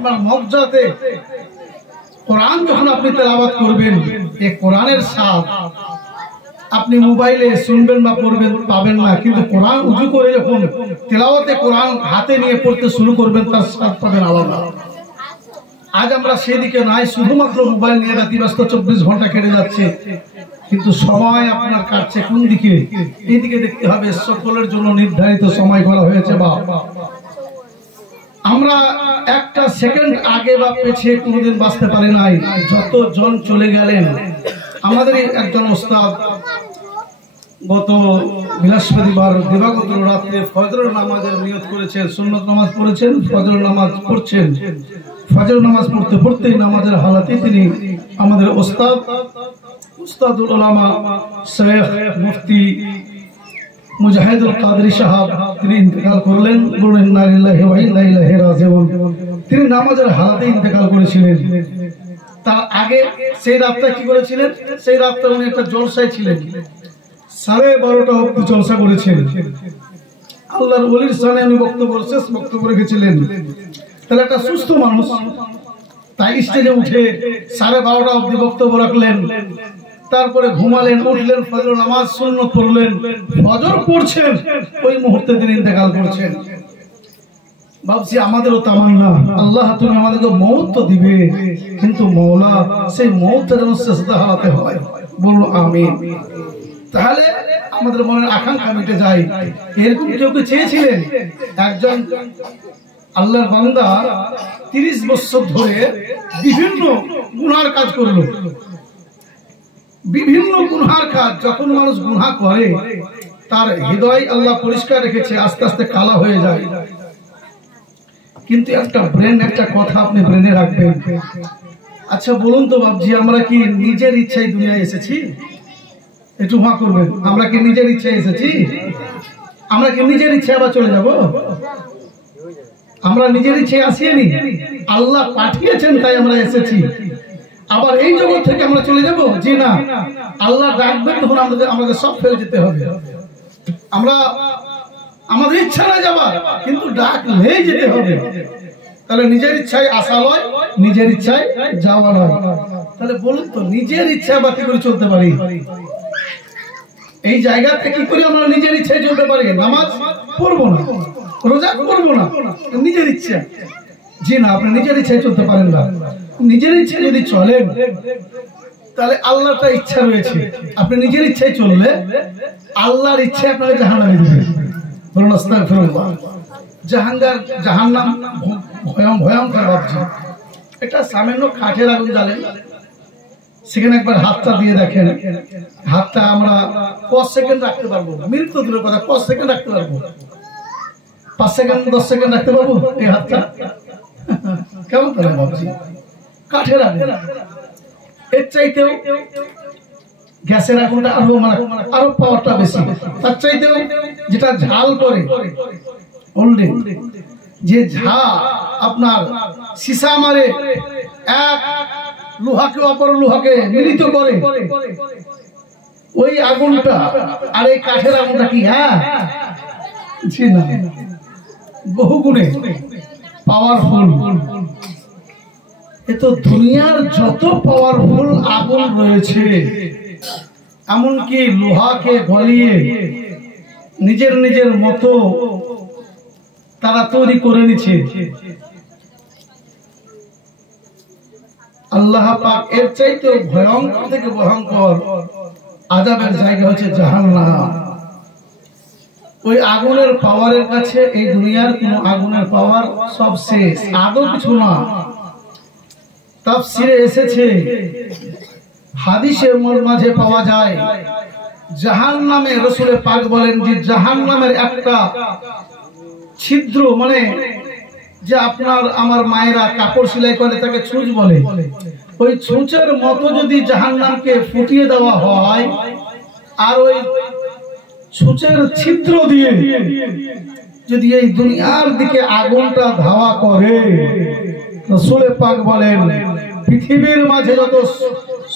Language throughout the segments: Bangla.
আপনার মগজাতে কোরআন যখন আপনি তেলাওয়াত করবেন, এই কোরআনের স্বাদ আপনি মোবাইলে শুনবেন বা পড়বেন পাবেন না, কিন্তু কোরআন উজু করে যখন তেলাওয়াতে কোরআন হাতে নিয়ে পড়তে শুরু করবেন তার স্বাদ পাবেন আলাদা। আজ আমরা সেদিকে নাই, শুধুমাত্র মোবাইল নিয়ে রাতি ব্যস্ত 24 ঘন্টা কেটে যাচ্ছে, কিন্তু সময় আপনার কাটছে কোন দিকে? এইদিকে দেখতে হবে। সকলের জন্য নির্ধারিত সময় করা হয়েছে বা আমরা একটা সেকেন্ড আগে বা পেছিয়ে কোনোদিন বাঁচতে পারি নাই। যতজন চলে গেলেন, আমাদের একজন ওস্তাদ গত বৃহস্পতিবার দিবাগত রাত্রে ফজর নামাজের নিয়ত করেছেন, সুন্নত নামাজ পড়েছেন, ফজর নামাজ পড়ছেন। ফজর নামাজ পড়তে পড়তেই নামাজের হালাতে তিনি আমাদের উস্তাদুল উলামা শেখ মুফতি মুজাহিদুল কাদরি সাহেব তিনি ইন্তেকাল করলেন। বললেন ইন্না লিল্লাহি ওয়া ইন্না ইলাইহি রাজিউন। তিনি নামাজের হালাতে ইন্তেকাল করেছিলেন। তার আগে সেই রাতটা কি করেছিলেন? সেই রাতটা উনি একটা জলসায় ছিলেন, 12:30 অবধি জলসা করেছেন। আল্লাহর ওলির শানে উনি শেষ বক্তব্য রেখেছিলেন। তাহলে একটা সুস্থ মানুষ তাই স্টেজে উঠে 12:30 অবধি বক্তব্য রাখলেন, তারপরে ঘুমালেন, উঠলেন, ফজর নামাজ সুন্নত পড়লেন, ফজর পড়ছেন, ওই মুহূর্তে তিনি ইন্তেকাল করছেন। ভাবছি আমাদেরও তামান্না, আল্লাহ তুমি আমাদেরকে মওত তো দিবে, কিন্তু মওলা সেই মওতটা যেন সেজদা হারাতে হয়। বলুন আমিন। তাহলে আমাদের মনের আকাঙ্ক্ষা মিটে যায়। এরকম কেউ চেয়েছিলেন? একজন আল্লাহর বান্দা 30 বছর ধরে বিভিন্ন গুনার কাজ করলো, বিভিন্ন গুনার কাজ। যখন মানুষ গুনাহ করে তার হৃদয় আল্লাহ পরিষ্কার রেখেছে, আস্তে আস্তে কালা হয়ে যায়। কিন্তু একটা ব্রেন, একটা কথা আপনি ব্রেনে রাখবেন। আচ্ছা বলুন তো বাবজি, আমরা কি নিজের ইচ্ছায় দুনিয়ায় এসেছি? একটু মা করবেন, আমরা কি নিজের ইচ্ছায় এসেছি? আমরা কি নিজের ইচ্ছায় আবার চলে যাব? আমরা নিজের ইচ্ছায় আসিনি, আল্লাহ পাঠিয়েছেন তাই আমরা এসেছি। আবার এই জগৎ থেকে আমরা চলে যাব? জি না, আল্লাহ ডাকবেন তখন আমাদের সব ফেলে যেতে হবে। আমরা আমাদের ইচ্ছা না যাবার, কিন্তু ডাকলেই যেতে হবে। তাহলে নিজের ইচ্ছায় আসা নয়, নিজের ইচ্ছায় যাওয়া নয়। তাহলে বলুন তো, নিজের ইচ্ছা বা কি করে চলতে পারি? এই জায়গাতে কি করে আমরা নিজের ইচ্ছায় চলতে পারি? নামাজ পড়বো না, রোজা করবো না, নিজের ইচ্ছা? জি না, আপনি নিজের ইচ্ছায় চলতে পারেন না। নিজের ইচ্ছা যদি চলেন তাহলে আল্লাহটা ইচ্ছা রয়েছে। আপনি নিজের ইচ্ছায় চললে আল্লাহর ইচ্ছা আপনাকে জাহান্নামে দিবে। বলুন আস্তাগফিরুল্লাহ। জাহান্নাম ভয়ঙ্কর ভাবছি। এটা সামান্য কাঠের আগুন জ্বালেন, সেখানে একবার হাতটা দিয়ে দেখেন। হাতটা আমরা 5 সেকেন্ড রাখতে পারবো, মিনিট তো দূরের কথা, 5 সেকেন্ড রাখতে পারবো? 5 সেকেন্ড 10 সেকেন্ড রাখতে পারবো এই হাতটা? কেমন করে ভাবছি? কাঠের আগুন। এর চাইতেও গ্যাসের আগুনটা আরো পাওয়ারটা বেশি। তার চাইতেও যেটা ঝাল করে, যে ঝাল আপনার সীসা মারে, এক লোহাকে অপর লোহাকে মিলিত করে, ওই আগুনটা আর এই কাঠের আগুনটা কি? হ্যাঁ, জি না, বহু গুণে পাওয়ারফুল। এ তো দুনিয়ার যত পাওয়ারফুল আগুন রয়েছে, এমনকি লোহাকে গলিয়ে নিজের নিজের মতো তারা তৈরি করে নিচ্ছে। আল্লাহ পাক এর চাইতেও ভয়ঙ্কর থেকে ভয়ঙ্কর আযাবের জায়গা হচ্ছে জাহান্নাম। ওই আগুনের পাওয়ারের কাছে এই দুনিয়ার কোন আগুনের পাওয়ার সব শেষ, আদৌ কিছু না। তাফসীরে এসেছে, হাদিসের মাঝে পাওয়া যায়, জাহান্নামে রাসূল পাক বলেন যে জাহান্নামের একটা ছিদ্র, মানে যে আপনার আমার মায়েরা কাপড় সেলাই করে তাকে ছুঁচ বলে, ওই ছুঁচের মতো যদি জাহান্নামকে ফুটিয়ে দেওয়া হয় আর ওই ছুঁচের ছিদ্র দিয়ে যদি এই দুনিয়ার দিকে আগুনটা ধাওয়া করে, রাসূল পাক বলেন পৃথিবীর মাঝে যত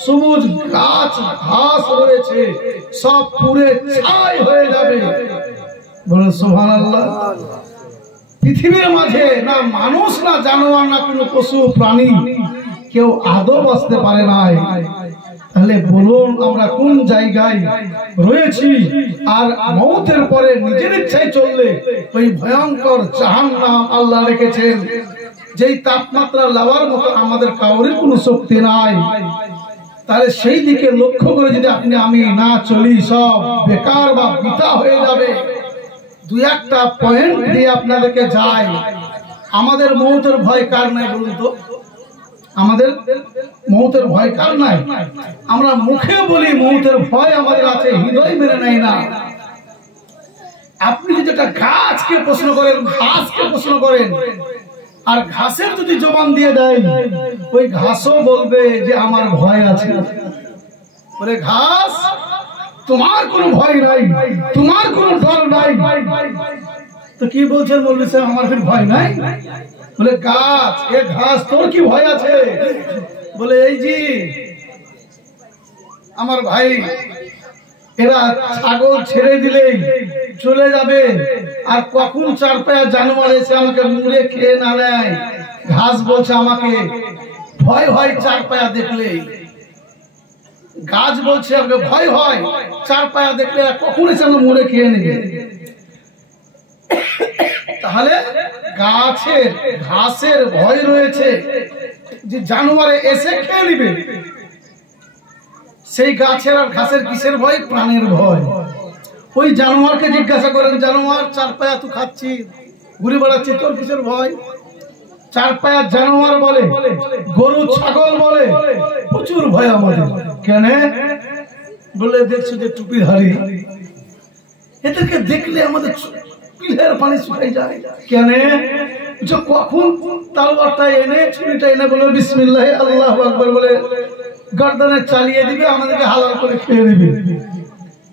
সবুজ গাছ ঘাস রয়েছে সব পুড়ে ছাই হয়ে যাবে। বলেন সুবহানাল্লাহ। পৃথিবীর মাঝে না মানুষ না জানোয়ার না কোনো পশু প্রাণী কেউ আদৌ বাঁচতে পারে নাই। তাহলে বলুন আমরা কোন জায়গায় রয়েছি? আর মওতের পরে নিজের ইচ্ছায় চললে ওই ভয়ঙ্কর জাহান্নাম আল্লাহ রেখেছেন, যেই তাপমাত্রা লাগার মতো আমাদের কাউরের কোনো শক্তি নাই। তাহলে সেই দিকে লক্ষ্য করে যদি আপনি আমি না চলি, সব বেকার বা বৃথা হয়ে যাবে। দুই একটা পয়েন্ট দিয়ে আপনাদেরকে যাই। আমাদের মওতের ভয় কার নাই বলুন তো? আমাদের মওতের ভয় কার নাই? আমরা মুখে বলি মওতের ভয় আমাদের আছে, হৃদয় মেনে নেয় না। আপনি যদি একটা গাছকে প্রশ্ন করেন, ঘাসকে প্রশ্ন করেন, আর ঘাসের যদি জবান দিয়ে দেয়, ওই ঘাসও বলবে যে আমার ভয় আছে। বলে ঘাস তোমার কোনো ভয় নাই, তোমার কোনো ডর নাই। তো কি বলছেন বলবে স্যার আমার কোনো ভয় নাই? বলে গাছ, এ ঘাস তোর কি ভয় আছে? বলে এই জি আমার ভাই, এরা ছাগল ছেড়ে দিলেই চলে যাবে, আর কখন চার পায়া জানোয়ার এসে আমাকে মুড়ে খেয়ে না নেয়। ঘাস বলছে আমাকে ভয় হয় চার পায়া দেখলে। গাছ বলছে আমাকে ভয় হয় চার পায়া দেখলে, কখন এসে আমাকে মুড়ে খেয়ে নেবে। তাহলে গাছের ঘাসের ভয় রয়েছে যে জানোয়ারে এসে খেয়ে নিবে। সেই গাছের আর ঘাসের কিসের ভয়? প্রাণের ভয়। ওই জানোয়ারকে জিজ্ঞাসা করেন, জানোয়ার চার পায়া তুই খাচ্ছি ঘুরে বেড়াচ্ছি, তোর কিসের ভয়? চার পায়া জানোয়ার বলে, গরু ছাগল বলে প্রচুর ভয় আমাদের। কেন? বলে দেখছো যে টুপিধারী, এদেরকে দেখলে আমাদের পিলের পানি শুকাই যায়। কেন? কখন তালবারটা এনে ছুরিটা এনে বলে বিসমিল্লাহ আল্লাহু আকবার বলে গর্দনে চালিয়ে দিবে, আমাদেরকে হালাল করে খেয়ে দিবে।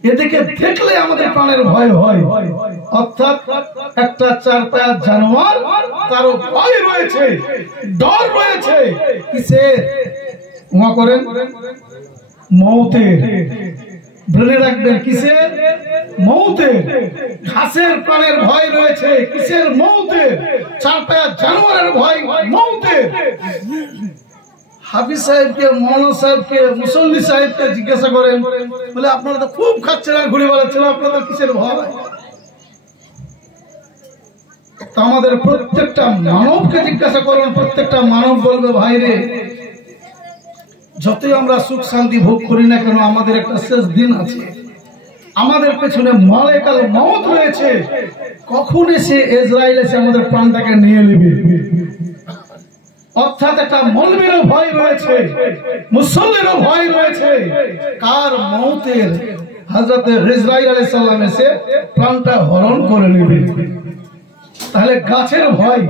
এদিকে দেখলে আমাদের প্রাণের ভয় হয়। অর্থাৎ একটা চার পায়া জানোয়ার, তার ভয় রয়েছে, ডর রয়েছে। কিসে? মা করেন মওতের। ব্রেনে রাখবেন কিসের? মওতের। ঘাসের প্রাণের ভয় রয়েছে কিসের? মওতের। চার পায়া জানোয়ারের ভয় মওতের। হাফিজ সাহেবকে, মৌলানা সাহেবকে, মুসল্লি সাহেবকে জিজ্ঞাসা করেন, বলে আপনারা তো খুব খাচ্ছেন আর ঘুরে বেড়াচ্ছেন, আপনাদের কিসের ভয়? আমাদের প্রত্যেকটা মানবকে জিজ্ঞাসা করুন, প্রত্যেকটা মানব বলবে ভাই রে, যতই আমরা সুখ শান্তি ভোগ করি না কেন, আমাদের একটা শেষ দিন আছে, আমাদের পেছনে মালাকুল মওত রয়েছে। কখন এসে ইসরাইল এসে আমাদের প্রাণটাকে নিয়ে নেবে। অর্থাৎ একটা মৌলবীরও ভয় রয়েছে, মুসল্লিরও ভয় রয়েছে। কার? মওতের। হযরত ইসরাইল আলাইহিস সালাম এসে প্রাণটা হরণ করে নেবে। তাহলে গাছের ভয়,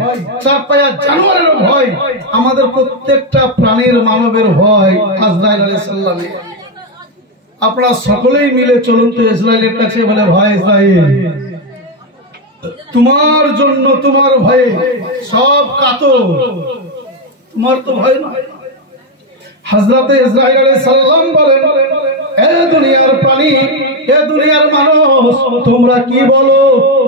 চার পায়া জানোয়ারের ভয়, আমাদের প্রত্যেকটা প্রাণীর মানবের ভয় আজরাইল আলাইহিস সালামের। আপনারা সকলেই মিলে চলুন তো ইসরাইলের কাছে, বলে ভাই ইসরাইল, তোমার জন্য তোমার ভয়ে সব কাতর, তোমার তো ভয় না। হযরত ইসরাইল আলাইহিস সালাম বলেন, এ দুনিয়ার প্রাণী, এ দুনিয়ার মানুষ, তোমরা কি বলো?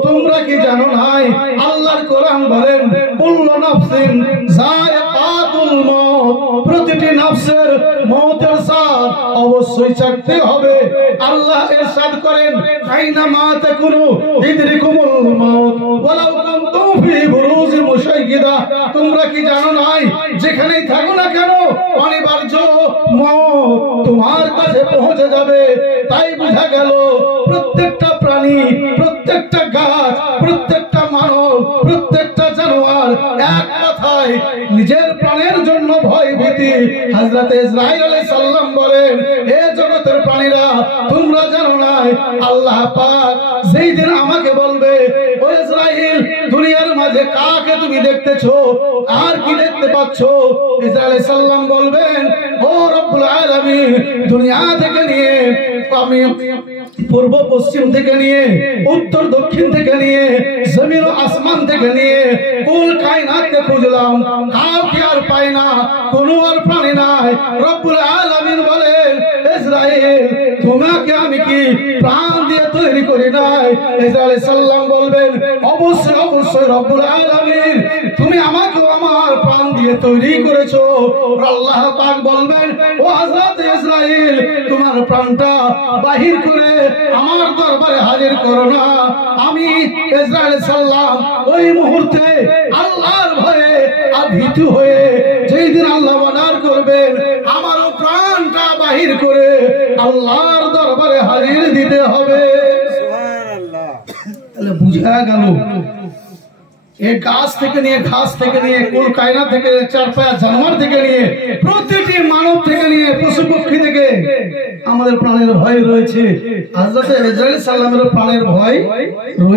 তোমরা কি জানো নাই আল্লাহর কোরআন বলেন কুল্লু নাফসিন যায়কাতুল মউত, প্রতিটি নফসের মওতের স্বাদ অবশ্যই চাখতে হবে। আল্লাহ ইরশাদ করেন, আইনা মা তাকুনু ইদরিকুমুল মউত ওয়ালাউ কুনতুম ফি বুরুজি মুশাইয়্যিদা, তোমরা কি জানো নাই যেখানেই থাকো না কেন অনিবার্য মওত তোমার কাছে পৌঁছে যাবে। তাই বোঝা গেল প্রত্যেকটা প্রাণী, প্রত্যেকটা গাছ, প্রত্যেকটা মানব, প্রত্যেকটা জানোয়ার এক কথায় নিজের প্রাণের জন্য ভয় ভীতি। হযরত ইসরাইল আলাইহিস সালাম বলেন, হে জগতের প্রাণীরা, তোমরা জানো না আল্লাহ পাক যেই দিন আমাকে বলবে, ও ইসরাইল, দুনিয়ার মাঝে কাকে তুমি দেখতেছো আর কি দেখতে পাচ্ছো? ইসরাইল আলাইহিস সালাম বলবেন, ও রব্বুল আলামিন, দুনিয়া থেকে নিয়ে আমি পূর্ব পশ্চিম থেকে নিয়ে উত্তর দক্ষিণ থেকে নিয়ে জমিন ও আসমান থেকে নিয়ে কুল কায়নাতকে খুঁজলাম, কাউকে আর পাই না, কোনো আর প্রাণী নাই। রব্বুল আলামিন বলেন, ইসরাইল তোমাকে আমি কি প্রাণ দিয়ে তৈরি করি নাই? ইসরাইল সাল্লাম বলবেন অবশ্যই অবশ্যই রব্বুল আলামিন তুমি আমাকে আমার প্রাণ দিয়ে তৈরি করেছো। আল্লাহ পাক বলবেন ও হযরত ইসরাইল তোমার প্রাণটা বাহির করে আমার দরবারে হাজির করো না। আমি ইসরাইল সাল্লাম ওই মুহূর্তে আল্লাহর ভয়ে ভীতু হয়ে যেই দিন আল্লাহ অর্ডার করবেন আমার প্রাণটা বাহির করে আল্লাহর দরবারে হাজির দিতে হবে। সুবহানাল্লাহ। তাহলে বুঝা গেল এই গাছ থেকে নিয়ে ঘাস থেকে নিয়ে কুল কায়না থেকে চার পায়া জানোয়ার থেকে নিয়ে প্রতিটি মানব থেকে নিয়ে পশু পক্ষী থেকে আমাদের প্রাণের ভয় রয়েছে। হযরত ইসরাইল সাল্লামের প্রাণের ভয়